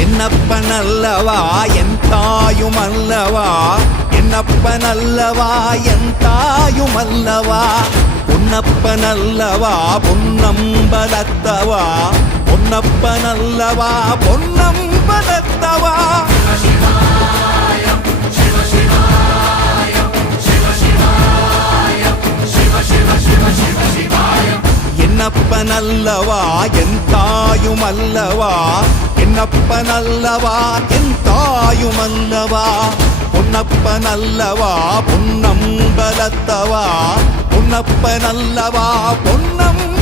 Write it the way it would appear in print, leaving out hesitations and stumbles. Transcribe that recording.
என்னப்பனல்லவா என் தாயுமல்லவா, என்னப்பனல்லவா என் தாயுமல்லவா, பொன்னப்பனல்லவா பொன்னம்பலத்தவா, பொன்னப்பனல்லவா பொன்னம்பலத்தவா. என்னப்பனல்லவா என் தாயுமல்லவா, என்னப்பனல்லவா என் தாயுமல்லவா, பொன்னப்பனல்லவா பொன்னம்பலத்தவா, பொன்னப்பனல்லவா பொன்னம்